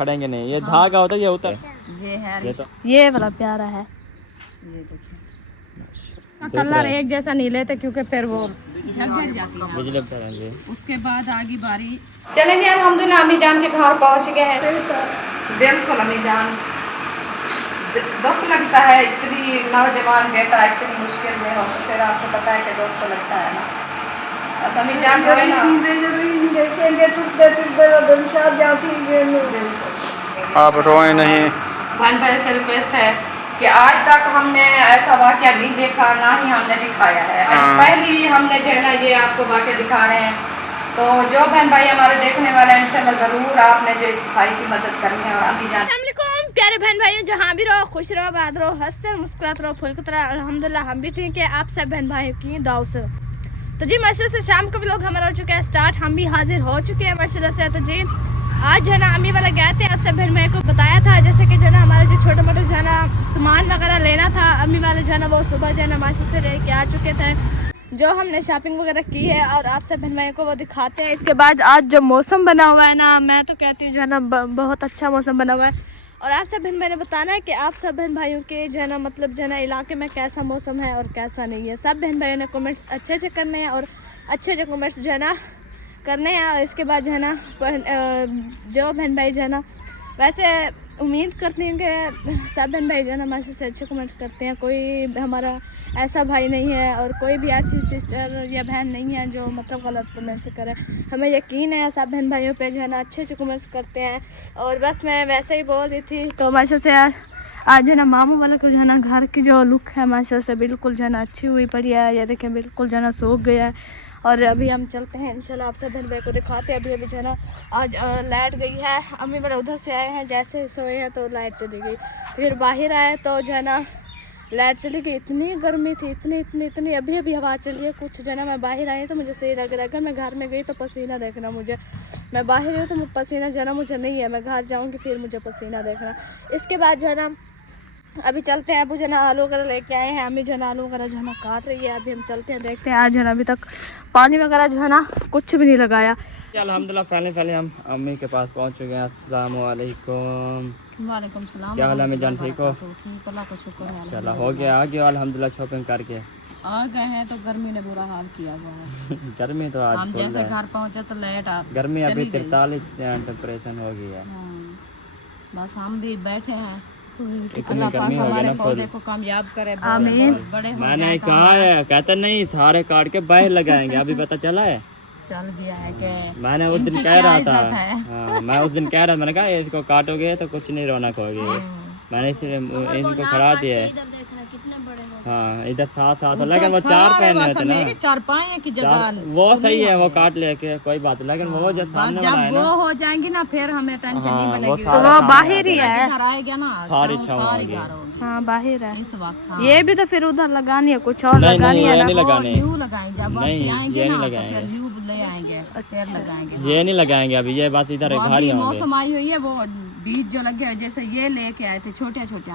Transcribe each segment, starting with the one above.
खड़ेंगे नहीं, ये धागा होता है, ये उतर ये है, ये वाला प्यारा है। ये देखिए कलर एक जैसा नहीं लेते क्योंकि फिर वो झग जाती है। बिजली करेंगे। उसके बाद आगे बारी चले जी, अल्हम्दुलिल्लाह अम्मी जान के घर पहुंच गए हैं। बिल्कुल अम्मी जान, दुख लगता है इतनी नौजवान बेटा इतनी मुश्किल में हो तो फिर आपको पता है कि दुख तो लगता है ना। बस अम्मी जान को है ना, आप रोए नहीं। बहन भाई से रिक्वेस्ट है कि आज तक हमने ऐसा वाक़या नहीं देखा, ना ही हमने दिखाया है। आज पहली हमने जो है ना ये आपको वाक़या दिखा रहे हैं। तो जो बहन भाई हमारे देखने वाले हैं इंशाल्लाह ज़रूर आपने जो इस भाई की मदद करनी है। और अभी जान प्यारे बहन भाइयों, जहाँ भी रहो खुश रहो, आबाद रहो, हंसते मुस्कुराते रहो, फुल की तरह। अल्हम्दुलिल्लाह हम भी ठीक है आप सब बहन भाई की दुआओं से। तो जी माशाल्लाह से शाम को भी लोग हमारा हो चुका है स्टार्ट, हम भी हाजिर हो चुके हैं माशाल्लाह से। तो जी आज जो है ना अम्मी वाला गए थे, आप सब बहन भाई को बताया था जैसे कि जो है ना हमारे जो छोटे मोटे जो है ना सामान वगैरह लेना था, अम्मी वाले जो है ना वो सुबह जो है ना माशाल्लाह से लेके आ चुके थे, जो हमने शॉपिंग वगैरह की है और आप सब बहन भाइयों को वो दिखाते हैं। इसके बाद आज जो मौसम बना हुआ है ना, मैं तो कहती हूँ जो है ना बहुत अच्छा मौसम बना हुआ है। और आप सब बहन भाई ने बताना है कि आप सब बहन भाइयों के जो है ना मतलब जो है ना इलाके में कैसा मौसम है और कैसा नहीं है। सब बहन भाइयों ने कमेंट्स अच्छे अच्छे करने हैं और अच्छे अच्छे कमेंट्स जो है ना करने हैं। और इसके बाद जो है ना जो बहन भाई जो है ना वैसे उम्मीद करती हूँ कि सब बहन भाई जो है ना हमारे से अच्छे कमेंट करते हैं। कोई हमारा ऐसा भाई नहीं है और कोई भी ऐसी सिस्टर या बहन नहीं है जो मतलब गलत कमेंट्स करे। हमें यकीन है सब बहन भाइयों पे जो है ना अच्छे अच्छे कमेंट्स करते हैं। और बस मैं वैसे ही बोल रही थी तो माशा से आज जो है ना मामू वाले को जो है ना घर की जो लुक है माशा से बिल्कुल जो है ना अच्छी हुई पड़ी है। ये देखें बिल्कुल जो है ना सूख गया है। और अभी हम चलते हैं इंशाल्लाह आप सब बहन भाई को दिखाते हैं। अभी जो है ना आज लाइट गई है, अम्मी मेरे उधर से आए हैं, जैसे सोए हैं तो लाइट चली गई। फिर बाहर आए तो जो है ना लाइट चली गई। इतनी गर्मी थी, इतनी अभी अभी हवा चली है कुछ जो है ना। मैं बाहर आई तो मुझे सही लग रहा है। अगर मैं घर में गई तो पसीना देखना मुझे, मैं बाहर हूँ तो पसीना जो है ना मुझे नहीं है, मैं घर जाऊँगी फिर मुझे पसीना देखना। इसके बाद जो है ना अभी चलते हैं। अबू जो है ना आलू वगैरह लेके आए हैं, अम्मी जो है ना आलू वगैरह जो है ना काट रही है। अभी हम चलते हैं देखते हैं। आज जो है ना अभी तक पानी वगैरह जो है ना कुछ भी नहीं लगाया। अल्हम्दुलिल्लाह पहले हम अम्मी के पास पहुंच चुके हैं। अस्सलाम वालेकुम। वालेकुम सलाम। क्या हाल है जान, ठीक हो? ठीक, अल्लाह का शुक्र है। चलो हो गया, आ गया अल्हम्दुलिल्लाह शॉपिंग करके आ गए हैं। तो गर्मी ने बुरा हाल किया हुआ है। गर्मी तो आज हम जैसे घर पहुंचे तो लेट आ गर्मी अभी 43 टेम्परेचर हो गई है। बस हम भी बैठे हैं। इतनी गर्मी हो गई ना, पौधे को कामयाब करे, आमीन। बड़े हो मैंने कहा है, कहते नहीं सारे काट के बाहर लगाएंगे। अभी पता चला है, चल दिया है कि मैंने उस दिन कह रहा था। हाँ, मैं उस दिन कह रहा था, मैंने कहा इसको काटोगे तो कुछ नहीं रौनक होगी। मैंने इसलिए इनको खड़ा दिया है। हाँ इधर साथ लेकिन वो 4 पहने होते ना, 4 पाए की जगह वो सही है, वो काट लेके कोई बात। लेकिन वो जो सामने वाला है जब ना, वो हो जाएंगी ना फिर हमें टेंशन नहीं बनेगी। तो वो बाहर ही है, घर आएगा ना सारी सारी छाव घर होगी। हाँ बाहर है इस वक्त ये भी तो फिर उधर लगानी है, कुछ और लगानी है ना। नहीं लगाने, न्यू लगाएंगे जब वापसी आएंगे ना तो फिर न्यू ले आएंगे, फिर लगाएंगे। ये नहीं लगाएंगे अभी, ये बात इधर घर ही होंगे। मौसम आई हुई है, वो बीज जो लगे हैं जैसे ये लेके आए थे छोटे छोटे,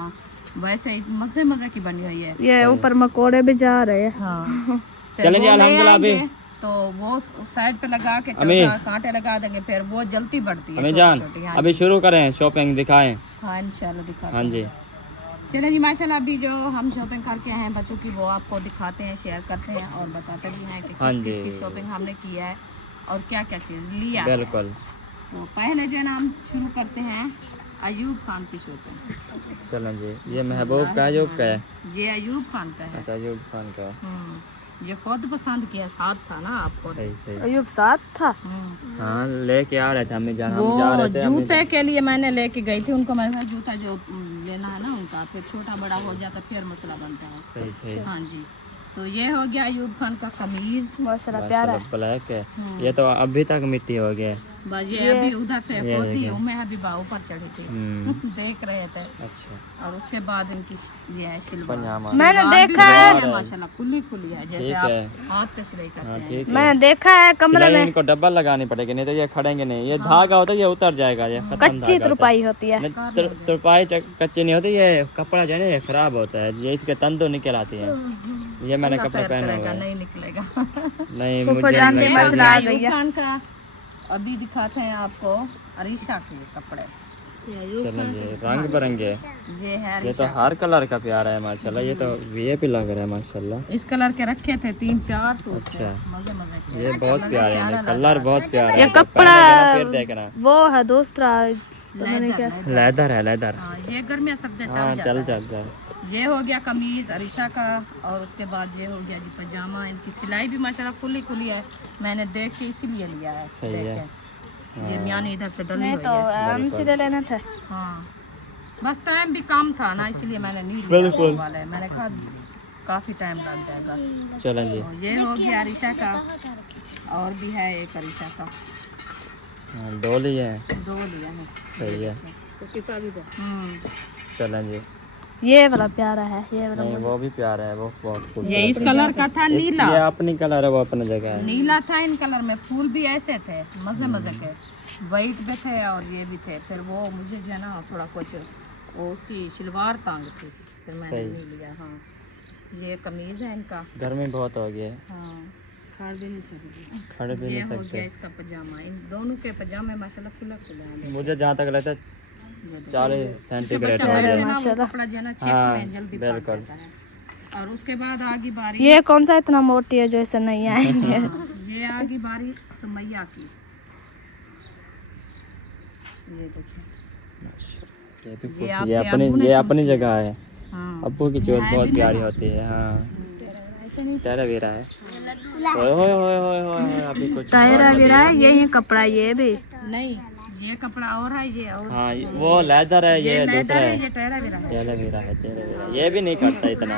वैसे मजे की बनी हुई है। ये ऊपर मकोड़े भी जा रहे हैं। हाँ चलें जी अल्हम्दुलिल्लाह। अभी तो वो साइड पे लगा के कांटे लगा देंगे, फिर वो जल्दी बढ़ती है। हमें जान अभी शुरू करें शॉपिंग, दिखाएं। हाँ इंशाल्लाह दिखाते हैं। हाँ जी चलिए जी माशाल्लाह अभी जो हम शॉपिंग करके आए हैं बच्चों की, वो आपको दिखाते हैं, शेयर करते हैं और बताते भी हैं कि किस की शॉपिंग हमने किया है और क्या क्या चीज़ लिया। बिल्कुल। तो पहले जो है ना हम शुरू करते हैं अयूब खान की शॉपिंग। चलो जी, ये महबूब का अयूब का है? ये अयूब खान का है। अच्छा अयूब खान का। ये खुद पसंद किया, साथ था ना आपको? सही अयूब साथ था। हाँ लेके आ रहे थे, हमें जाना वो जा रहे थे जूते के लिए मैंने लेके गई थी उनको। मैं जूता जो लेना है ना उनका, फिर छोटा बड़ा हो जाता फिर मसला बनता है। सही। हाँ जी, तो ये हो गया अयूब खान का कमीज, माशाल्लाह प्यारा है। ब्लैक है। ये तो अभी तक मिट्टी हो गया। बस ये अभी उधर से होती है, मैं अभी ऊपर चढ़ी थी देख रहे थे। अच्छा। और उसके बाद इनकी ये है सिलवार, मैंने देखा है माशाल्लाह खुली है जैसे आप हाथ पे सिलाई करते हैं। मैंने देखा है कमरे में। इनको डब्बल लगानी पड़ेगी, नहीं तो ये खड़ेंगे नहीं। ये धागा होता है, ये उतर जाएगा। ये कच्ची तुरपाई होती है। तुरपाई कच्ची नहीं होती, ये कपड़ा जो है ना ये खराब होता है, ये इसके तंदुर निकल आती है। ये मैंने कपड़े पहने हुए हैं। नहीं निकलेगा। नहीं मुझे का अभी दिखाते हैं आपको अरीशा के कपड़े। चलें जी, रंग बिरंगे ये है ये तो हर कलर का प्यारा है माशाल्लाह। ये तो वीआईपी लग रहा है माशाल्लाह। इस कलर के रखे थे 3-4 सूट अच्छा मजे मजे के। ये बहुत प्यारे हैं, कलर बहुत प्यारा है। ये कपड़ा फिर देखना वो है दूसरा, पता नहीं क्या। लेदर है, लेदर। हाँ, ये गर्मियाँ सब दे हाँ चल चल चल। ये हो गया कमीज अरीशा का, और उसके बाद ये हो गया जी पजामा। इनकी सिलाई भी माशाल्लाह खुली खुली है, मैंने देख के इसीलिए लिया है। सही है। देख के। ये मियाँ ने इधर से डली हुई तो है। हमसे ले लेना था। हाँ बस टाइम भी कम था ना, इसलिए मैंने नहीं लिया। बिल्कुल। वाला है मैंने कहा काफी टाइम लग जाएगा। चलें जी। तो ये हो गया अरीशा का, और भी है एक अरीशा का। हाँ, दो लिए हैं। 2 लिया है। सही है। चलें जी। ये वाला प्यारा है, ये वाला। नहीं वो भी प्यारा है, वो बहुत खूब। ये इस कलर का था नीला। ये अपनी कलर है, वो अपनी जगह है। नीला था इन कलर में, फूल भी ऐसे थे मजे मजे के, वाइट भी थे और ये भी थे। फिर वो मुझे जो है ना थोड़ा कुछ वो उसकी शलवार टांग थी, फिर मैंने नहीं लिया। हाँ ये कमीज है इनका। गर्मी बहुत हो गई है, हाँ खा भी नहीं सकती। खड़े भी ये नहीं हो गया सकते। इसका पजामा। इन दोनों के पजामे माशाल्लाह खुला खुला है। मुझे जहाँ तक लगता है 40 सेंटीग्रेड बच्चा हो बैठे गया। ना वो कपड़ा जो है ना चिप हाँ, में जल्दी बिल्कुल। पक जाता है। और उसके बाद आगी बारी, ये कौन सा इतना मोटी है जो ऐसे नहीं आएंगे। ये आगी बारी सुमैया की। ये देखिए ये अपनी जगह है। हाँ अब्बू की चोट बहुत प्यारी होती है। हाँ तेरा वीरा है। ओए होए होए होए होए, अभी कुछ टायरा भी रहा है, ये ही कपड़ा, ये भी। नहीं ये कपड़ा और है, ये और हाँ वो लेदर है, ये दूसरा लेदर है, है। ये टेरा भी रहा है। तेरा वीरा है, तेरा वीरा। ये भी नहीं करता इतना।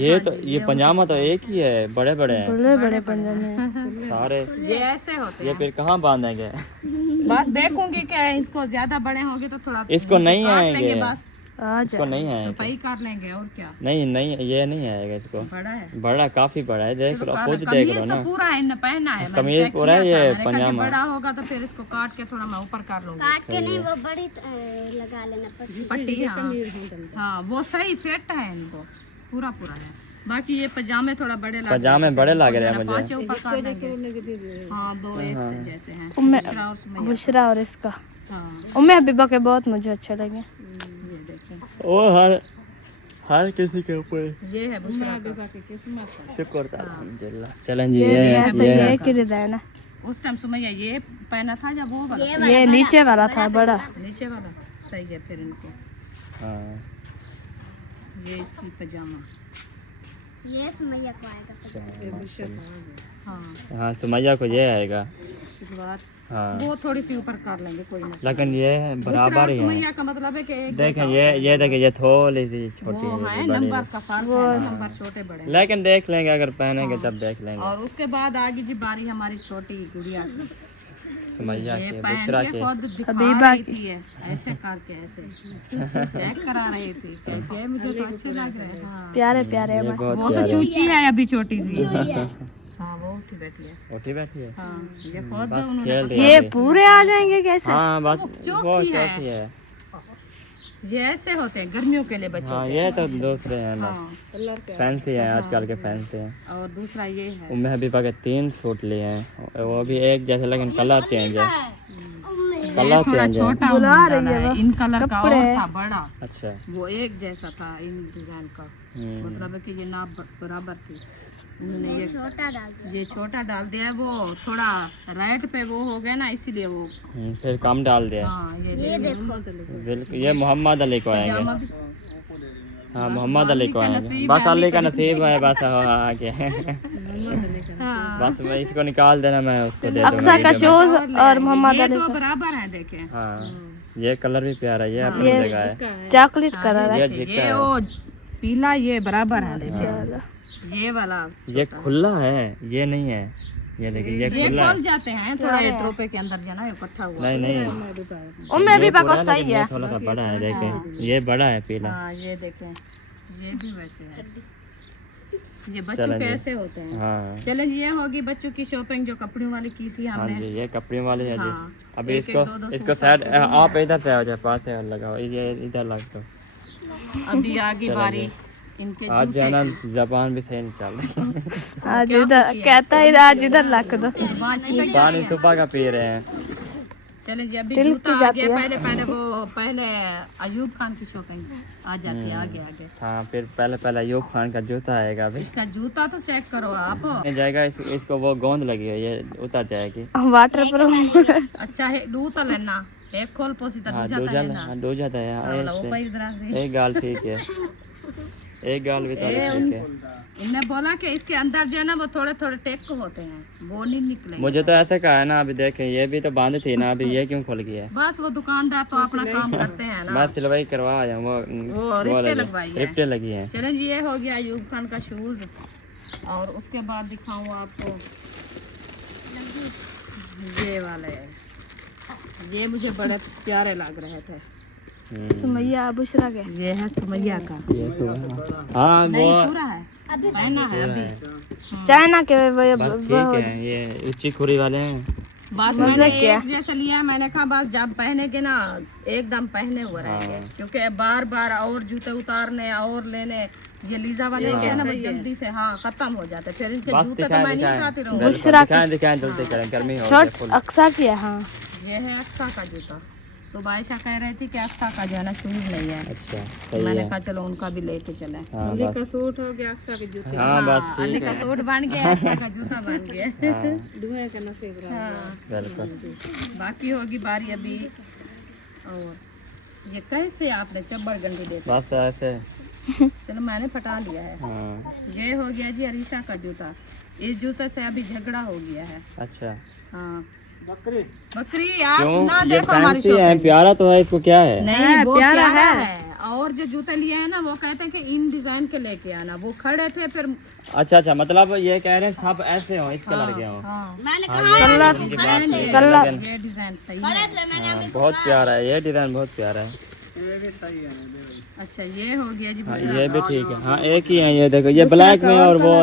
ये तो ये पजामा तो एक ही है, बड़े बड़े हैं बड़े बड़े पंजाबी सारे। ये ऐसे होते ये फिर कहाँ बांधेंगे? हैं। बस देखूंगी क्या इसको ज्यादा बड़े होंगे तो थोड़ा इसको नहीं काट आएंगे, लेंगे, बस आ इसको नहीं आएंगे। पई काट लेंगे और क्या। नहीं नहीं ये नहीं आएगा इसको। बड़ा है बड़ा काफी बड़ा है, देख लो खुद देख लो कमीज ना। तो पूरा है इनने पहना है, मैंने कमीज चेक पूरा है, किया था। ये मैंने कहा जब पजामा। बड़ा होगा तो फिर इसको काट के थोड़ा मैं ऊपर कर लूंगी। के नहीं वो बड़ी लगा लेना पट्टी। हाँ वो सही फिट है, इनको पूरा पूरा है। बाकी ये पजामे थोड़ा बड़े लग पजामे बड़े लग रहे हैं मुझे। 5 ऊपर कर लेंगे। हाँ 2 एक से जैसे हैं। उम्मे दूसरा और सुमैया। बुशरा और इसका हाँ उम्मे हबीबा के बहुत मुझे अच्छे लगे। ये देखें, ओ हर किसी के ऊपर ये है बुशरा की किस्मत। शुक्र था अल्हम्दुलिल्लाह। चलें जी। ये ये ऐसे ये की डिजाइन है। उस टाइम सुमैया ये पहना था जब वो वाला ये नीचे वाला था बड़ा। नीचे वाला सही है। फिर इनको हाँ ये इसकी पजामा। ये सुमैया को आएगा। हाँ हाँ सुमैया को ये आएगा। शुरुआत हाँ वो थोड़ी सी ऊपर कर लेंगे, कोई मसला लेकिन ये बराबर ही है। सुमैया का मतलब है कि एक देखें ये देखें ये थोड़ी सी छोटी वो है, है ये बड़ी नंबर है। का फर्क है, नंबर छोटे बड़े। लेकिन देख लेंगे, अगर पहनेंगे तब देख लेंगे। और उसके बाद आगे जी बारी हमारी छोटी गुड़िया की। सुमैया ये के, पहन बुशरा के के। खुद दिखा हबीबा रही थी, ऐसे करके ऐसे चेक करा रही थी कि मुझे तो अच्छे लग रहे हैं। हाँ प्यारे प्यारे ये हैं। बहुत वो तो प्यारा है। चूची है अभी छोटी सी। हाँ वो उठी बैठी है। उठी बैठी है। हाँ ये खुद बस उन्होंने खेल रही ये है। पूरे आ जाएंगे कैसे? हाँ बस चौकी वो है। चौकी है। ये ऐसे होते हैं गर्मियों के लिए बच्चों हाँ के। ये तो दूसरे हैं ना, हाँ फैंसी है आजकल के, फैंसी हैं। और दूसरा ये है उम्मे हबीबा के 3 सूट लिए हैं, वो भी एक जैसे, लेकिन कलर चेंज है। कलर थोड़ा चेंज है। छोटा बुला ऊन रही डाला है है। वो। इन कलर का और कपड़े। था बड़ा, अच्छा वो एक जैसा था इन डिजाइन का। मतलब है कि ये नाप बराबर थी। उन्होंने ये छोटा डाल दिया है, वो थोड़ा रेट पे वो हो गया ना, इसीलिए वो। फिर कम डाल दिया। हाँ ये देखो बिल्कुल ये मोहम्मद अली को आएंगे। पजामा भी। हाँ मोहम्मद अली को का आएंगे। नसीब बस है, अली का नसीब है बस। आगे हाँ बस मैं इसको निकाल देना, मैं उसको दे अक्सा दूंगा। का शूज और मोहम्मद ये अली तो का बराबर है देखें। हाँ ये कलर भी प्यारा है, ये अपनी जगह है। चॉकलेट कलर है। ये झिक्का ये है। वो पीला ये बराबर है देखें। ये वाला ये खुला है, ये नहीं है। ये देखिए ये ये खुला है। खोल जाते हैं थोड़ा ये ट्रोपे के अंदर जो ना इकट्ठा हुआ। नहीं नहीं उम्मे हबीबा को पूरा सही लेकिन है। ये थोड़ा सा बड़ा है, देखें ये बड़ा है पीला। हाँ ये देखें, ये भी वैसे है। ये बच्चों चलें के जी। ऐसे होते हैं। हाँ चलें जी, ये होगी बच्चों की शॉपिंग जो कपड़ों वाली की थी हाँ हमने। जी ये कपड़े वाले है जी। हाँ, अभी एक-एक, इसको दो-दो इसको सूट साइड आप इधर से आ जाए, पास से लगाओ, ये इधर लग दो। अभी आगे बारी इनके आज जो है ना जबान भी सही नहीं चल रही। आज इधर कहता है आज इधर रख दो। बाँच पे पानी सुबह का पी रहे हैं। चलें जी, अभी तिल जूता की आ गया। जाती पहले अयूब खान की शॉपिंग आ जाती है आगे आगे। हाँ, फिर पहले अयूब खान का जूता आएगा अभी। इसका जूता तो चेक करो आप। नहीं जाएगा, इसको वो गोंद लगी है, ये उतर जाएगी। Water proof. अच्छा है, दूता लेना एक खोल पोसी तक हाँ, जाता है ना। डो जाता है। हाँ, हाँ, वो पर इधर से एक गाल ठीक है, एक गाल भी थोड़ा ठीक है। इनने बोला कि इसके अंदर जो है ना वो थोड़े थोड़े टेक होते हैं, वो नहीं निकले। मुझे तो ऐसे कहा है ना, अभी देखें ये भी तो बांध थी ना, अभी ये क्यों खुल गया है? बस वो दुकानदार तो अपना काम करते हैं ना। मैं सिलवाई करवा आया हूँ, वो रिप्टे लगवाई है। रिप्टे लगी है। चलें जी, ये हो गया अयूब खान का शूज। और उसके बाद दिखाऊं आपको ये वाले, ये मुझे बड़े प्यारे लग रहे थे। सुमैया बुशरा के। ये है सुमैया का। हाँ, नहीं वो पूरा है, पहना है अभी। चाइना के बस ठीक है, ये ऊंची खुरी वाले हैं। बस मैंने एक जैसा लिया, मैंने कहा बस जब पहनेगे ना एकदम पहने हुए रहेंगे, क्योंकि बार बार और जूते उतारने और लेने, ये लीजा वाले के ना वो जल्दी से हाँ खत्म हो जाते, फिर इनके जूते तो मैं नहीं खाती रहूँ। दिखाएं जल्दी करें, गर्मी हो गई फुल। अक्सा की है। हाँ, ये है अक्सा का जूता। सुबह आयशा कह रही थी कि अक्सा का जो है ना शूज नहीं है। अच्छा, तो सही मैंने है। कहा चलो उनका भी लेके चले। हाँ, अली बस। का सूट हो गया, अक्सा के जूते। हाँ, बस अली ठीक का है। सूट बन गया, अक्सा का जूता बन गया। हाँ, हाँ, बिल्कुल। बाकी होगी बारी अभी। और ये कैसे आपने चब्बर गंडी देते? बस ऐसे। चलो मैंने पटा लिया है। हाँ, ये हो गया जी अरीशा का जूता। इस जूते से अभी झगड़ा हो गया है। अच्छा। हाँ, बकरी आप क्यों? ना ये देखो हमारी फैंसी है, शॉपिंग। प्यारा तो है, इसको क्या है? नहीं वो प्यारा है। और जो जूते लिए हैं ना वो कहते हैं कि इन डिजाइन के लेके आना। वो खड़े थे फिर। अच्छा, मतलब ये कह रहे हैं सब ऐसे हो, इस कलर के हो। हाँ, कलर ये डिजाइन सही है। हाँ, बहुत प्यारा है, ये डिजाइन बहुत प्यारा है। अच्छा, ये हो गया जी। हाँ, ये भी ठीक है। हाँ, एक ही है, ये देखो, ये ब्लैक में और वो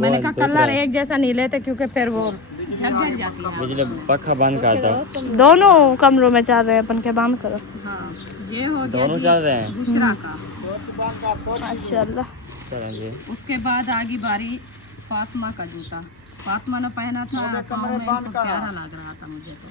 मैंने कहा कलर एक जैसा नहीं लेते, क्योंकि फिर वो झग जाती है। बिजली पक्का बंद करता हूँ। दोनों कमरों में चल रहे हैं, अपन के बंद करो। हाँ, ये हो गया दोनों जी चल रहे हैं। बुशरा का। माशाल्लाह। चलें जी। उसके बाद आगी बारी फातिमा का जूता। फातिमा ने पहना था, पाँव में इनको प्यारा लग रहा था मुझे तो।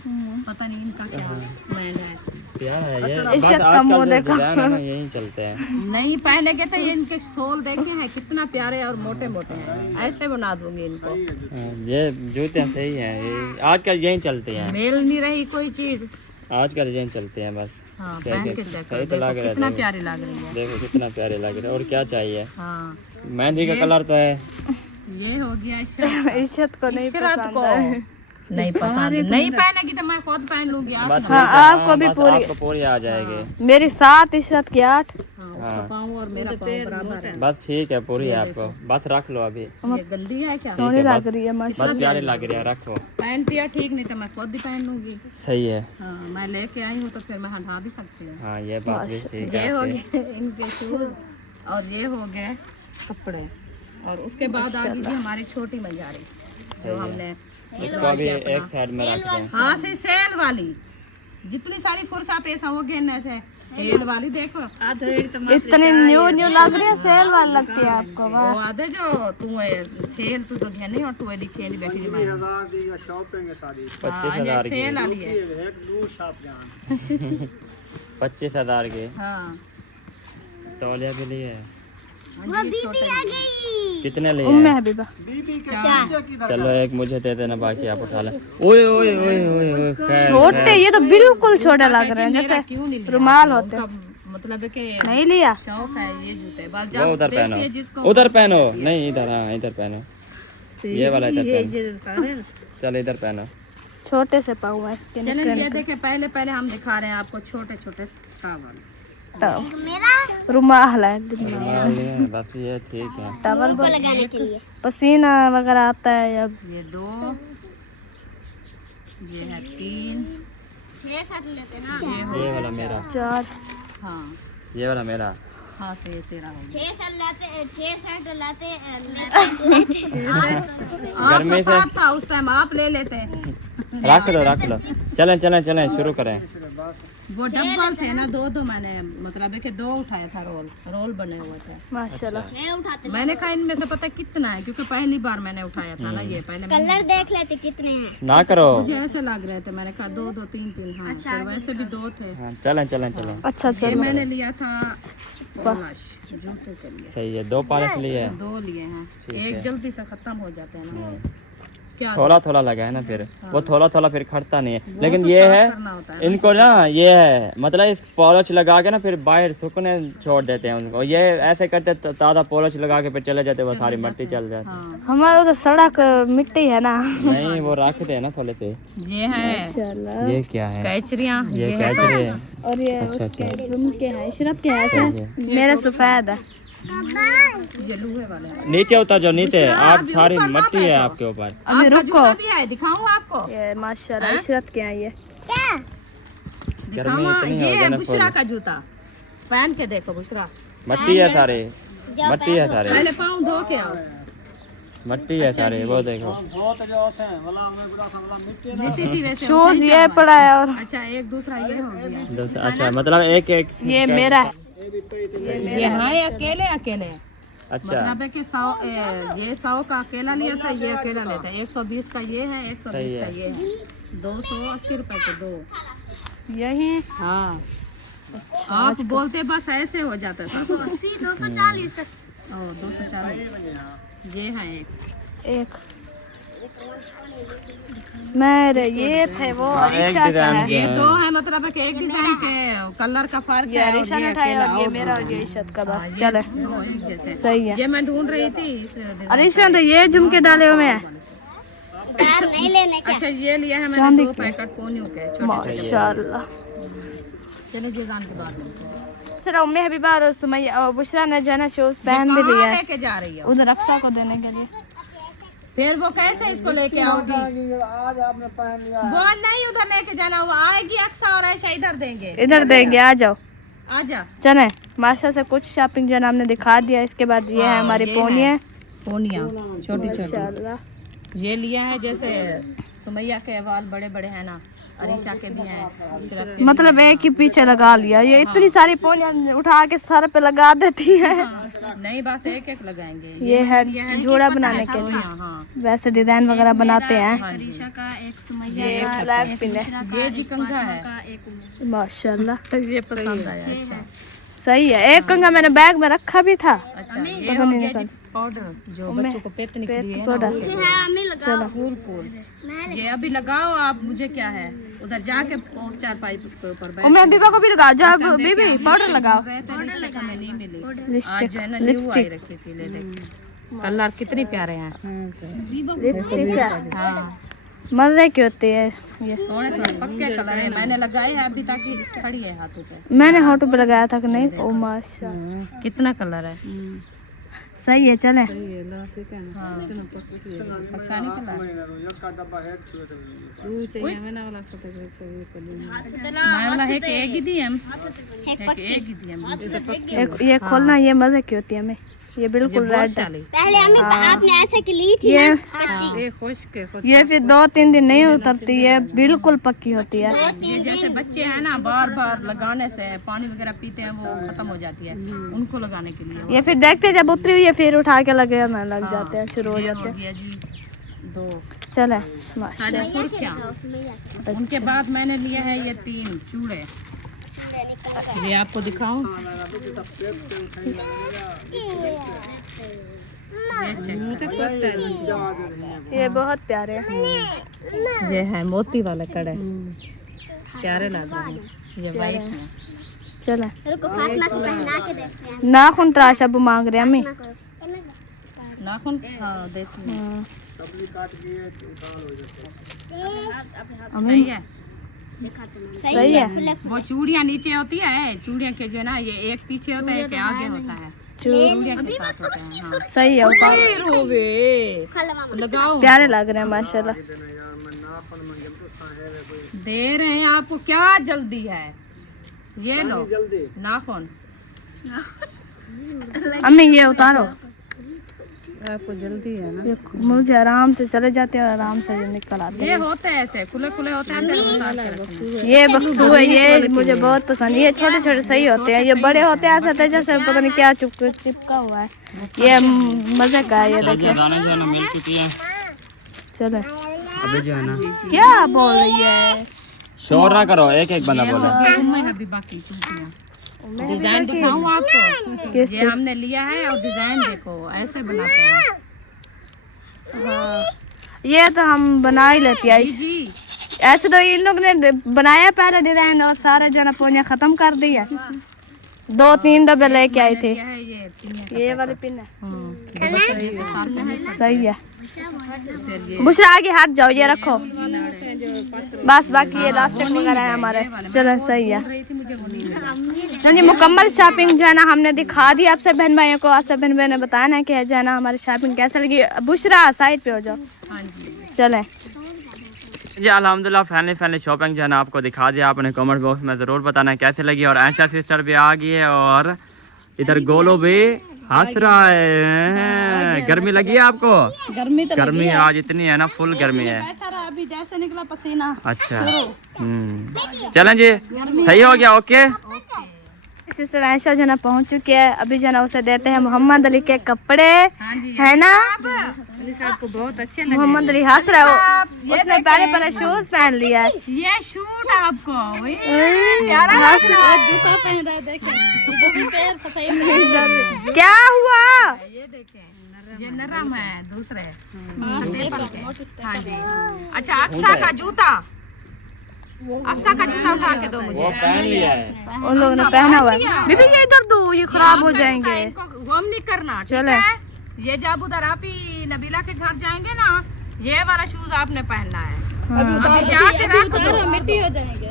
पता नहीं इनका क्या मैंड है। प्यारा है ये। बस इज्जत का आजकल मुंह जो देखो। डिजाइन है ना, यही चलते हैं। नहीं पहने के थे, ये इनके सोल देखे हैं कितना प्यारे और मोटे मोटे हैं। ऐसे बना दूंगी इनको। हाँ, ये जूते सही हैं, ये आजकल यही चलते हैं। मेल नहीं रही कोई चीज। आजकल यही चलते हैं बस। हाँ, क्या- पहन के क्या- चेक सही करो, तो लग देखो रहा है, कितना देखो। प्यारी लग रही है। देखो कितना प्यारे लग रहे हैं। और क्या चाहिए? हाँ, मेहंदी का कलर तो है। ये हो गया इशरत। इज्जत को नहीं इशरत पसंद को है। नहीं पसंद, नहीं पहनेगी तो मैं खुद पहन लूंगी। आप बस ना। ठीक है, आपको भी बस पूरी- आपको पूरी आ जाएगी। मेरी 7 इशरत की 8। हाँ, उसका पाँव और मेरा पाँव बराबर है। बस ठीक है, पूरी है आपको। बस रख लो अभी। ये गंदी है क्या? सोनी लग रही है बस प्यारी लग रही है, रखो। पहनती है ठीक, नहीं तो मैं खुद ही पहन लूंगी। सही है। हाँ, मैं लेके आई हूँ तो फिर मैं हटा भी सकती हूँ। हाँ, ये बात भी ठीक ये है हो आपकी। गए इनके शूज और ये हो गए कपड़े। और उसके बाद आ गई थी हमारी छोटी मंजारी जो हमने इसको अभी एक साइड में रख दें। हाँ से सेल वाली। जितनी सारी फुर्सत है सब वो घेरने से सेल वाली देखो। इतनी न्यू लग रही है, सेल वाली लगती है आपको। वो आधे जो तू सेल तू तो घेरनी और तू खेली बैठी जमा 25,000 सेल की। वाली है। 25,000 के हाँ, तौलिया के लिए। वो बीबी आ गई। कितने लिए उम्मे हैं? हबीबा। चलो एक मुझे दे देना, बाकी आप उठा ले। ओए ओए ओए ओए ओए, खैर, छोटे, खैर। ये तो बिल्कुल छोटे लग रहे हैं, जैसे क्यों नहीं लिया? रुमाल होते। उनका मतलब है कि नहीं लिया। शौक है ये जूते। बस वो जब उधर देखती है पहनो, जिसको उधर पहनो। नहीं इधर, हाँ इधर पहनो। ये वाला इधर पहनो। चल इधर पहनो। छोटे से पाऊँ मैं इसके। चलें ये देखें, पहले पहले हम दिखा रहे हैं आपको छोटे छोटे टावल। रुमाल है, रुमाल नहीं है, बस ये ठीक है। टॉवल लगाने के लिए पसीना वगैरह आता है। अब ये 2, ये है 3, 6-7 लेते ना। ये वाला मेरा। 4। हाँ ये वाला मेरा। हाँ से ये 13 हो गया। 6 लाते 6 लाते आप तो गर्मी से साथ था उस टाइम, आप ले लेते। रख लो चलें चलें चलें शुरू करें। वो डब्बल थे ना, दो मैंने मतलब है कि 2 उठाया था, रोल बने हुए थे माशाल्लाह। 6 उठाते मैंने कहा इनमें से पता कितना है, क्योंकि पहली बार मैंने उठाया था ना ये, पहले कलर देख लेते कितने हैं। ना करो। मुझे ऐसे लग रहे थे, मैंने कहा 2 2 3 3 हाँ, फिर वैसे भी 2 थे। हाँ, चलें चलें चलें। अच्छा ये चलो। मैंने लिया था पॉलिश जूते के लिए, सही है, 2 पॉलिश लिए। 2 लिए हैं, एक जल्दी से खत्म हो जाते हैं ना। क्या थोड़ा थोड़ा लगा है ना, फिर वो थोड़ा थोड़ा फिर खटता नहीं है। लेकिन तो ये साफ है करना होता है। इनको ना, ये है मतलब इस पॉलिश लगा के ना फिर बाहर सूखने छोड़ देते हैं उनको। ये ऐसे करते ताज़ा पॉलिश लगा के फिर चले जाते, वो सारी मिट्टी चल जाती है। हाँ, हमारा तो सड़क मिट्टी है ना। नहीं वो रखते हैं ना थोड़े से। ये है माशाल्लाह। ये क्या है? कैचरियाँ, ये कैसे है? और ये अच्छा, उसके अच्छा। झुमके हैं, इशरत के हैं ऐसे। मेरा सफेद है। ये लोहे वाले हैं। नीचे उतर जाओ, नीचे आप अभी सारी ऊपर ना मिट्टी है बैठो। आपके ऊपर। अभी आपका रुको। जूता भी है, दिखाऊं आपको? ये माशाल्लाह इशरत के हैं ये। गर्मी दिखाऊं? इतनी ये हो है गई ना बुशरा फुल। का जूता, पहन के देखो बुशरा। मट्टी है सारे, मट्टी है सारे, पहले पाँव धो के आओ। मट्टी है सारे, वो देखो। मिट्टी थी वैसे शूज उठाई ये जाओ। पड़ा है और अच्छा, एक दूसरा ये हो गया। अच्छा मतलब एक एक ये मेरा है। ये है अकेले अकेले, अच्छा मतलब है कि 100 का अकेला लिया था, ये अकेला लेता है। 120 का ये है, 120 का ये है, 280 रुपए के 2। यही हाँ, आप बोलते बस ऐसे हो जाता था। 280 240 ओ 240 ये है एक मेरे ये थे वो हाँ, एक अरीशा का डिजाइन है। ये 2 है, मतलब है कि एक डिजाइन के कलर का फर्क ये है। और अरीशा ये ने उठाया अकेला और ये और मेरा और ये इशरत का हाँ, बस ये चले। दो एक जैसे। सही है। ये मैं ढूंढ रही थी इस डिजाइन अरीशा ने तो ये झुमके डाले हुए हैं। यार नहीं लेने का। अच्छा, ये लिया है मैंने चांदी 2 के। पैकेट पोनियो के छोटे छोटे। माशाल्लाह। चलो जीजान के बाद में। सर उम्मी हबीबा और सुमैया और बुशरा ने जो है ना शूज पहन भी कहाँ लिया है लेके जा रही है? उधर अक्सा को देने के लिए। फिर वो कैसे इसको लेके आओगी? वो नहीं उधर लेके जाना, वो आएगी अक्सा और ऐसा इधर देंगे। इधर देंगे, आ जाओ आजा। चले। माशा से कुछ शॉपिंग जो है ना हमने दिखा दिया। इसके बाद ये है हमारी पोनिया। पोनिया छोटी छोटी माशाल्लाह। ये लिया है, जैसे सुमैया के बाल बड़े बड़े हैं ना, अरीशा के भी हैं, इशरत के मतलब एक ही पीछे लगा लिया। ये इतनी सारी पोनिया उठा के सर पे लगा देती है। भी। नहीं बस एक एक लगाएंगे। ये है जोड़ा बनाने के लिए, हाँ, वैसे डिजाइन वगैरह बनाते हैं। अरीशा का एक सुमैया ये का ब्लैक पिन है। ये जी कंघा है, एक उम्र। माशाल्लाह ये पसंद आया। अच्छा सही है। एक कंगा मैंने बैग में रखा भी था। अच्छा, ये हो गया जी पाउडर जो बच्चों को पेट निकली है ना, प्रोडक्ट। है अम्मी लगाओ। फूल। ये अभी लगाओ आप, मुझे क्या है, उधर जाके 4 के ऊपर बैठ। उम्मी हबीबा को भी लगाओ। जब बीबी पाउडर लगाओ। लिपस्टिक हमें नहीं मिली, आज लिपस्टिक जो है ना न्यू आई रखी थी। ले देख कलर कितनी प्यारे हैं। लिपस्टिक है। हाँ, मजे की होती है ये। सोने सोने पक्के कलर है। मैंने लगाई है अभी तक खड़ी है हाथों पे। मैंने होठों पे लगाया था कि नहीं। ओ माशा कितना कलर है। सही है चले। हाँ, पक्का नहीं कलर। मैं वाला है कि एक ही दी हम, एक ही दी हम। ये खोलना, ये मजे की होती है हमें। ये बिल्कुल रेड है। पहले अम्मी आपने ऐसे की ली थी ये ये खुश्क है। ये फिर 2-3 दिन नहीं उतरती। ये बिल्कुल पक्की होती है। ये जैसे बच्चे हैं ना, बार बार लगाने से पानी वगैरह पीते हैं, वो खत्म हो जाती है, उनको लगाने के लिए। ये फिर देखते जब उतरी हुई है फिर उठा के लगे ना लग जाते हैं, शुरू हो ये जाते हो हैं। गया जी 2 चले माशा। साढ़े सुर्खियाँ। उनके बाद मैंने लिया है ये 3 चूड़े। ये आपको दिखाऊं, ये बहुत प्यारे हैं। ये है मोती वाले कड़े, प्यारे लग रहे हैं। ये वाइट है। चले रुको फातिमा को पहना के देखते हैं। नाखून तराशा अब मांग रहे हैं अम्मी। नाखून हाँ देती हूँ। हाँ। सही है। सही है। वो चूड़ियाँ नीचे होती है, चूड़ियाँ के जो है ना, ये एक पीछे होता है, एक आगे होता है। चूड़ियाँ के साथ होते हैं। हाँ। सही है। फिर हो गए। लगाओ, प्यारे लग रहे हैं माशाल्लाह। दे रहे हैं आपको, क्या जल्दी है। ये लो नाखून। अम्मी ये उतारो। आपको जल्दी है ना? मुझे आराम से चले जाते हैं और आराम से निकल आते ये हैं। होते हैं ऐसे खुले खुले होते हैं, ये बक्सू है, ये मुझे बहुत पसंद है। ये छोटे छोटे सही होते हैं, ये बड़े होते हैं ऐसा जैसे पता नहीं क्या चिपका हुआ है। ये मजे का है। ये देखिए दाने जो है ना मिल चुकी है। चलो अभी जो है ना क्या बोल रही है? शोर ना करो, एक एक बंदा बोले। अभी बाकी डिजाइन दिखाऊं आपको? किस ये हमने लिया है और डिजाइन देखो ऐसे बनाते हैं। हाँ, ये तो हम बना ही लेती है। जी ऐसे तो इन लोग ने बनाया पहले डिजाइन और सारा जना पोनिया खत्म कर दिया। 2-3 डब्बे लेके आए थे। ये वाले पिन है, सही है। बुशरा आगे हाथ जाओ, ये रखो बस। बाकी ये लास्टिक वगैरह है हमारे। चलो सही है। चलिए मुकम्मल शॉपिंग जो है ना हमने दिखा दी आप सब बहन भाइयों को। आप सब बहन भाइयों ने बताया है कि जो है ना हमारी शॉपिंग कैसे लगी। बुशरा साइड पे हो जाओ। चलें जी अल्हम्दुलिल्लाह फाइनली शॉपिंग जो है ना आपको दिखा दिया। आपने कमेंट बॉक्स में ज़रूर बताना कैसे लगी। और आयशा सिस्टर भी आ गई है और इधर गोलो भी हंस रहा है। गर्मी लगी है आपको? गर्मी तो गर्मी आज इतनी है ना, फुल गर्मी है। अभी जैसे निकला पसीना। अच्छा चलें जी, सही हो गया। ओके सिस्टर आयशा जो है ना पहुंच चुकी है। अभी जो है ना उसे देते हैं मोहम्मद अली के कपड़े, है ना? आपको बहुत अच्छे मोहम्मद अली हंस रहा है। उसने पहले शूज पहन लिया है। ये शूट आपको जूता पहन रहा है, देखें। क्या हुआ? ये देखें, ये नरम है दूसरे। हाँ जी। अच्छा अक्सा का जूता, अक्सा का जूता उठा के दो मुझे। वो पहन लिया है, उन लोगों ने पहना हुआ है। बीबी ये इधर दो, ये खराब हो जाएंगे। इनको गम नहीं करना, ठीक चले। है? ये जब उधर आप ही नबीला के घर जाएंगे ना, ये वाला शूज आपने पहनना है। अभी जाके रख दो, मिट्टी हो जाएंगे।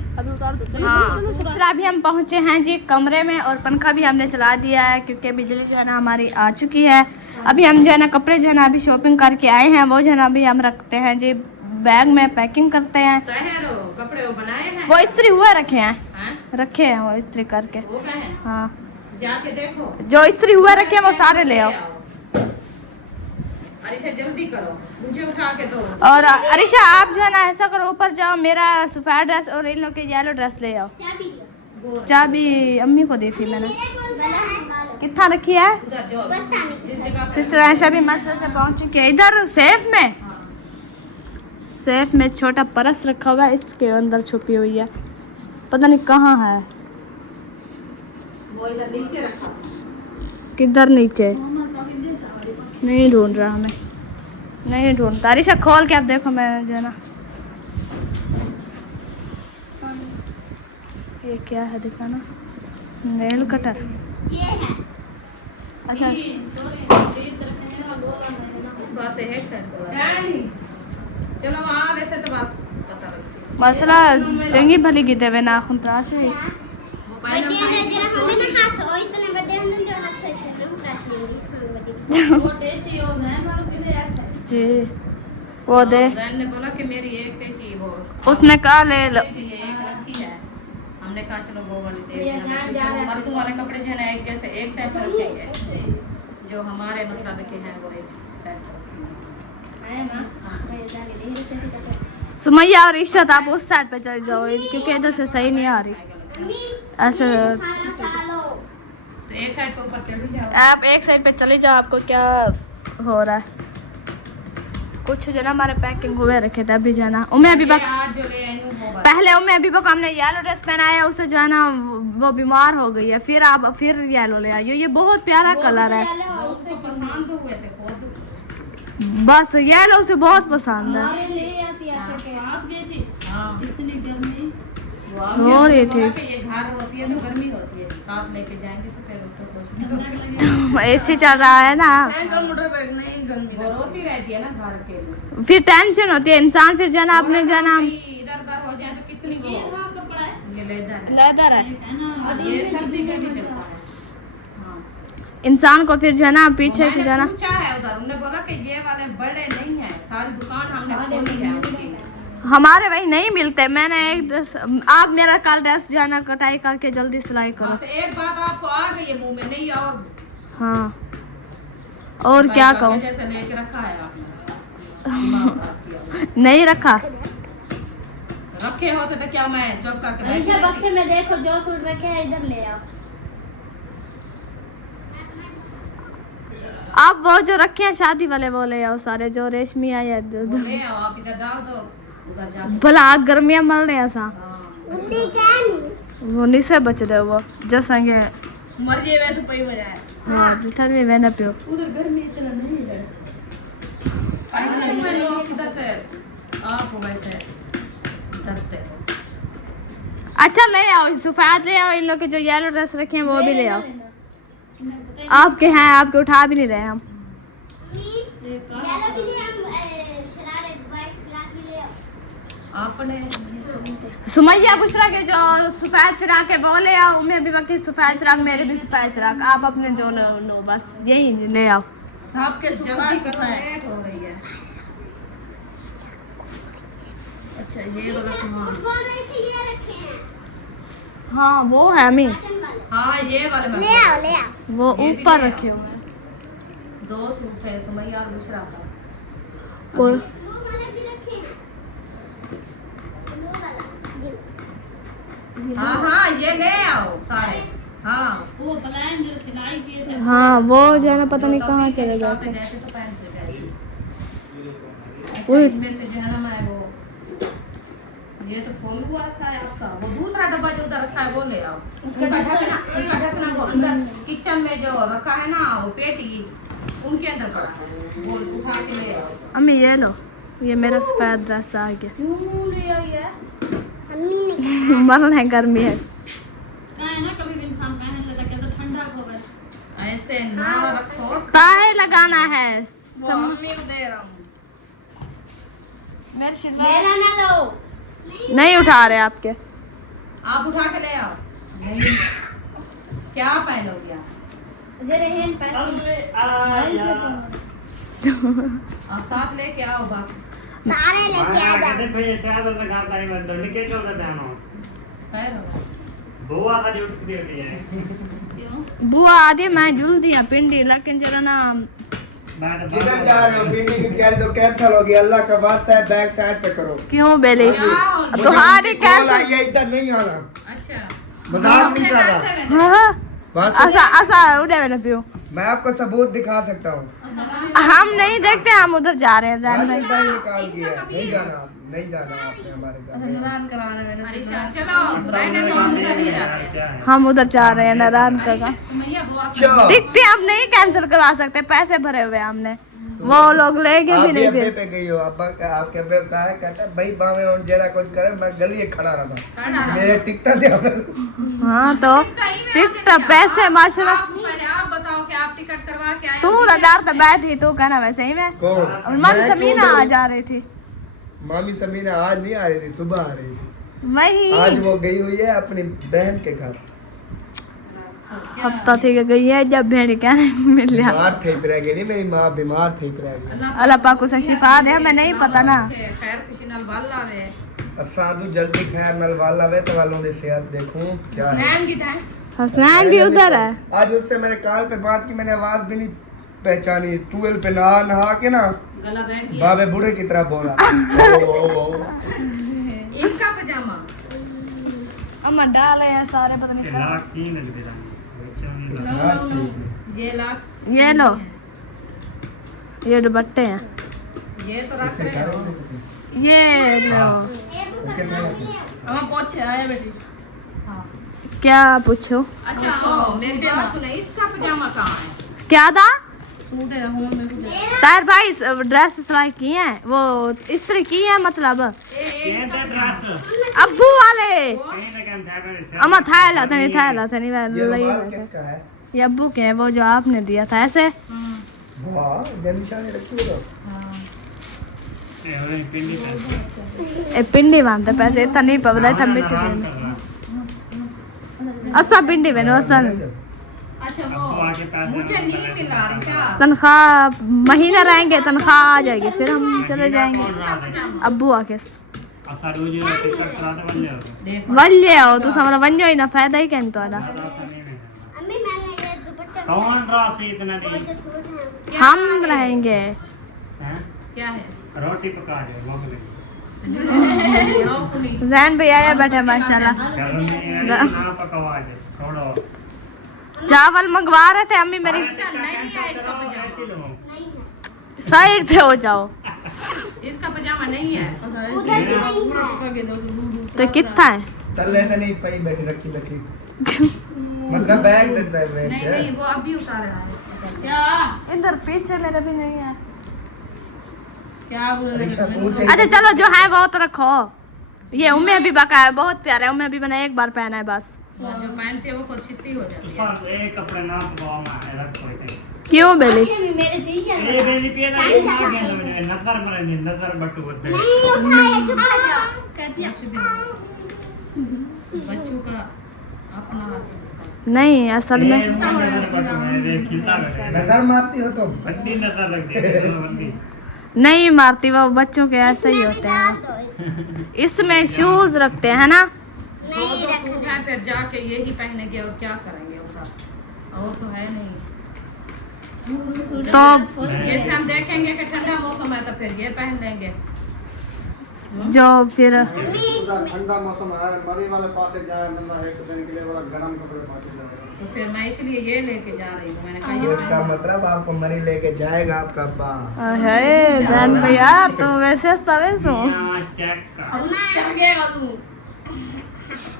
हाँ अभी हम पहुंचे हैं जी कमरे में और पंखा भी हमने चला दिया है क्योंकि बिजली जो है ना हमारी आ चुकी है। अभी हम जो है ना कपड़े जो है ना अभी शॉपिंग करके आए हैं, वो जो है ना अभी हम रखते हैं जी बैग में, पैकिंग करते हैं। कपड़े वो बनाए हैं, वो इस्त्री हुआ रखे हैं, हाँ? रखे हैं वो इस्त्री करके। वो कहाँ हैं? हाँ जाके देखो, जो इस्त्री हुआ रखे हैं वो सारे ले आओ। अरिशा जल्दी करो, मुझे उठा के दो। और अरिशा आप जो है ना ऐसा करो, ऊपर जाओ, मेरा सफ़ेद ड्रेस और इन लोग के येलो ड्रेस ले आओ। चाबी अम्मी को दी थी मैंने। कितना रखी है? उधर जाओ, जिस जगह सिस्टर आयशा भी मस्जिद से पहुंच चुकी है। इधर सेफ में छोटा परस रखा हुआ है, इसके अंदर छुपी हुई है, पता नहीं कहाँ है। वो इधर नीचे रखा। किधर नीचे? नहीं ढूंढ रहा, हमें नहीं ढूंढता। अरिशा खोल के आप देखो, मैं जो है ना ये क्या है दिखाना। नेल कटर, अच्छा बस एक साइड चलो वहाँ वैसे तो बात पता लग मसला चंगी भली की देवे नाखून त्रास है। जी वो दे, ने बोला कि मेरी एक टेची वो उसने कहा ले लो। ये एक रखी है, हमने कहा चलो वो वाली दे देना। मर्दों वाले कपड़े जो है ना एक जैसे एक साइड पर रखेंगे, जो हमारे मतलब के हैं वो एक साइड पर। सुमैया और इश्रत आप उस साइड पे चले जाओ क्योंकि इधर से सही नहीं आ रही। ऐसे तो एक साइड पे ऊपर चढ़ जाओ, आप एक साइड पे चले जाओ। आपको क्या हो रहा है? कुछ जो ना हमारे पैकिंग हुए रखे थे अभी जो है ना उम्मे अभी आज जो ले आई हूं वो बात। पहले उम्मे अभी को हमने येलो ड्रेस पहनाया, उसे जो है ना वो बीमार हो गई है, फिर आप फिर येलो ले आइयो। ये बहुत प्यारा कलर है, उसको पसंद हुए थे खुद, बस येलो उसे बहुत पसंद है। इतनी गर्मी हो रही थी, ये घर होती है तो गर्मी होती है, साथ लेके जाएंगे तो फिर उसको ऐसे चल रहा है ना, वो रोती रहती है ना घर के लिए, फिर टेंशन होती है इंसान। फिर जो है ना अपने जो है ना इधर उधर हो जाए तो कितनी वो ये लेदर है, ये सर्दी में भी चलता है। हाँ इंसान को फिर जो है ना पीछे की जो है ना पूछा है उधर, उन्होंने बोला कि ये वाले बड़े नहीं है, सारी दुकान हमने खोली है उनकी। हमारे वही नहीं मिलते। मैंने एक ड्रेस, आप मेरा कल ड्रेस जो है ना कटाई करके जल्दी सिलाई करो। बस एक बात आपको आ गई है मुंह में, नहीं और हाँ और क्या कहूँ, जैसे लेके रखा है आपने। नहीं रखा। रखे होते तो क्या मैं चौक करके बैठ अलीशा जाती। बक्से में देखो जो सूट रखे हैं इधर ले आओ। आप वो जो रखे हैं शादी वाले वो ले आओ सारे, जो रेशमी आए हैं वो ले आओ, आप इधर डाल दो, उधर जाके। भला आग गर्मियाँ मर रहे हैं सा हाँ, वो नीचे बच दे वो जैसा कि मर जाए वैसे पई हो जाए। हाँ ठंड में मैं न पियो। उधर गर्मी इतना नहीं है। पहले लोग उधर से आप वैसे डरते हो। अच्छा ले आओ सफेद ले आओ, इन लोग के जो येलो ड्रेस रखे हैं वो भी ले आओ। आपके हैं, आपके उठा भी नहीं रहे हम। आपने सुमैया बुशरा के जो सफेद फिराक है वो ले आओ, मैं भी बाकी सफेद फिराक, मेरे भी सफेद फिराक, आप अपने जो लो बस यही ले आओ। आपके जगह सफेद हो रही है। अच्छा ये वाला सामान, हाँ वो है मैं, हाँ ये वाले में ले आओ ले आओ। वो ऊपर रखे हुए हैं। 2 सूट है सुमैया और दूसरा का। और हाँ हाँ ये ले आओ सारे। हाँ वो पलायन जो सिलाई किए थे। हाँ वो जो है ना पता नहीं कहाँ चले गए थे। तो पहनते थे। उई। इनमें से जो है ना मैं वो ये तो खोल हुआ था आपका, वो दूसरा डब्बा जो उधर रखा है वो ले आओ। उसका ढकना वो अंदर किचन में जो रखा है ना वो पेटी उनके अंदर पड़ा है, वो उठा के ले आओ। अम्मी ये लो, ये मेरा सफेद ड्रेस आ गया। क्यों ले आई है? मरना है, गर्मी है। ना कभी भी इंसान पहन लेता क्या तो ठंडा हो गया। ऐसे ना रखो, काहे लगाना है वो मम्मी को दे रहा हूँ। मेरा ना लो। नहीं उठा रहे आपके। आप उठा के ले आओ। क्या पहनोगे आप? रेहन पर आप साथ लेके आओ बाकी सारे लेके आ जा। पहनो। बुआ आदि मैं झूल दिया पिंडी, लेकिन जरा ना किधर जा रहे हो? भिंडी की तैयारी तो कैंसिल होगी। अल्लाह का वास्ता है बैक साइड पे करो। क्यों बेले मुझे तुम्हारी कॉल कैंसिल। आई है, इधर नहीं आना। अच्छा मजाक नहीं कर रहा। हाँ बस ऐसा ऐसा उड़े हुए न पियो। मैं आपको सबूत दिखा सकता हूँ। हम नहीं देखते, हम उधर जा रहे हैं जान में। सीधा ही निकाल दिया। नहीं जाना, नहीं जाना आपने हमारे घर। अरिशा चलो रहने दो, हम उधर नहीं जाते। हम उधर जा रहे हैं नारायण का। सुमैया वो आप चलो दिखते हम नहीं कैंसिल करवा सकते, पैसे भरे हुए हमने, वो लोग लेंगे आप भी भी नहीं अब्बे फिर। पे गई हो। अब्बा आपके अब्बे कहा है, कहता है भाई बावे और जरा कुछ करे, मैं गली खड़ा रहा। मेरे टिकटा दे। हाँ तो टिकट पैसे माशरा पहले आप बताओ कि आप टिकट करवा के आए तू लदार तो बैठ थी, तू कहना वैसे ही मैं। कौन? और मन मैं समीना क्यों आ करूं? जा रही थी मामी समीना आज नहीं आ रही थी, सुबह आ रही थी। वही आज वो गई हुई है अपनी बहन के घर। हफ्ता थी के गई है, जब भेड़ क्या मिल लिया। बीमार थी फिरेगी नहीं, मेरी माँ बीमार थी फिरेगी। अल्लाह पाक उसे शिफा दे, हमें नहीं पता ना। खैर खुशी नाल बाल लावे साधु जल्दी खैर नल वाला वे तो वालों की सेहत देखूं क्या है। नैन की था हसनैन भी उधर है। आज उससे मैंने कॉल पे बात की, मैंने आवाज भी नहीं पहचानी। ट्यूबवेल पे नहा के ना गला बैठ गया। बाबे बूढ़े की तरह बोला। इसका पजामा अम्मा डाले हैं सारे, पता नहीं कहाँ। ये लाक्स ये लो, ये दुपट्टे हैं, ये तो रख रहे हो। ये लो। हम पूछ आया बेटी। क्या पूछो? अच्छा ओ मेरी बात सुने, इसका पजामा कहाँ है? क्या था? सूट है होम में भी है। तार भाई ड्रेस सिलाई की है, वो इस्त्री की है मतलब अब्बू वाले। अम्मा थायला था नहीं, थायला था नहीं, ये मैं रुमाल किसका है? ये अब्बू के हैं, वो जो आपने दिया था ऐसे। वाह गनिशा ने रखी हो। ए पिंडी बांधते पैसे इतना नहीं पवदा था मिट्टी में। अच्छा पिंडी में असल अच्छा वो मुझे नहीं मिला रिशा। तनख्वाह महीना रहेंगे, तनख्वाह आ जाएगी फिर हम चले जाएंगे। अब्बू आके वल्ले आओ तू समझ वन्यो ही ना फायदा ही कहने तो आदा। अम्मी मैंने ये दुपट्टा कौन राशि इतना नहीं हम रहेंगे। हैं? क्या है रोटी पका दे भूख लगी जैन भैया ये बैठे माशाल्लाह। चलो नहीं ना पकवा दे छोड़ो चावल मंगवा रहे थे अम्मी मेरी। कैसे लूं? साइड पे हो जाओ। इसका पजामा नहीं है तो कितना है? तले तो नहीं पई बैठी रखी बैठी मतलब बैग देता है बैग नहीं नहीं वो अभी उतार रहा है क्या इधर पीछे मेरे भी नहीं है। क्या बोल रहे रिक्शा हैं पूछे अच्छा चलो जो है वो तो रखो। ये उम्मे भी बका है बहुत प्यारा है। उम्मे भी मैंने एक बार पहना है बस। जो पहनते हैं वो खुद छित्री हो जाती है सर एक कपड़े ना पकवाओ ना रख कोई नहीं क्यों बेली? मेरे चाहिए ए बेली पिए ना नजर मरे नजर बटू होते नहीं उठाए चुप हो जाओ कुछ भी नहीं। बच्चों का अपना हाथ नहीं असल में नजर बटू है देख खिलता है नजर मारती हो तुम बंदी नजर रख दे बंदी नहीं मारती वो बच्चों के ऐसे ही होते हैं। इसमें शूज रखते हैं ना। नहीं रखना है फिर जाके यही पहनेंगे और क्या करेंगे उसका और तो है नहीं तो जिस टाइम देखेंगे कि ठंडा मौसम है तो फिर ये पहन लेंगे जो फिर ठंडा मौसम है मरी वाले पास से जाए मतलब एक दिन के लिए बड़ा गर्म कपड़े पाते जाएगा तो फिर मैं इसलिए ये लेके जा रही हूँ मैंने कहा ये ये इसका मतलब आपको मरी लेके जाएगा आपका अब्बा है जैन भैया तो वैसे तवे सो यहाँ चेक कर चढ़ गया तू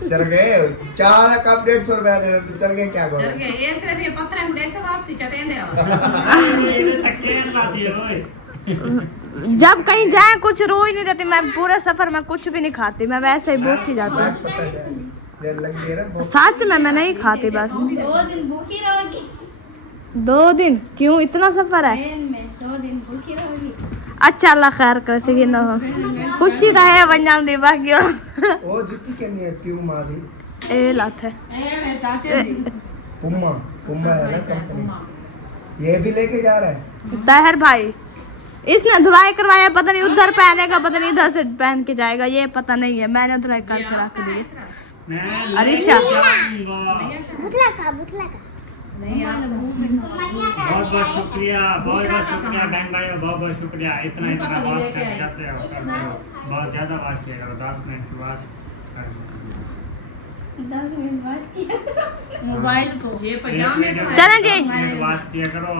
चल गए चार कप 150 रुपया दे रहे तू चल गए क्या चढ़ करो गए ये सिर्फ ये पत्थर में देख कर वापसी चटे दे ये तकिए लाती है ओए जब कहीं जाए कुछ रो ही नहीं देती। मैं पूरे सफर में कुछ भी नहीं खाती। मैं वैसे ही भूखी जाती हूँ। पता है ये लग गई ना बहुत सच में मैं नहीं खाती बस। 2 दिन भूखी रहोगी 2 दिन क्यों इतना सफर है? ट्रेन में 2 दिन भूखी रहोगी अच्छा अल्लाह खैर करे से न हो खुशी रहे वंजाल दी बाकी ओ जुटी के नहीं है क्यों मादी ए लात है चाचे पुम्मा पुम्मा है ना कंपनी ये भी लेके जा रहा है तहर भाई इसने धुलाई करवाया पता नहीं उधर पहनेगा पता नहीं इधर से पहन के जाएगा ये पता नहीं है। मैंने धुलाई करके रख दी। मैं अरिशा बुतला का नहीं यार बहुत बहुत शुक्रिया बहन भाइयों बहुत बहुत शुक्रिया इतना इतना वास कर जाते हो करते हो बहुत ज्यादा वास किया करो 10 मिनट वास कर 10 मिनट बस किया मोबाइल को ये पजामे को चलें जी। वास किया करो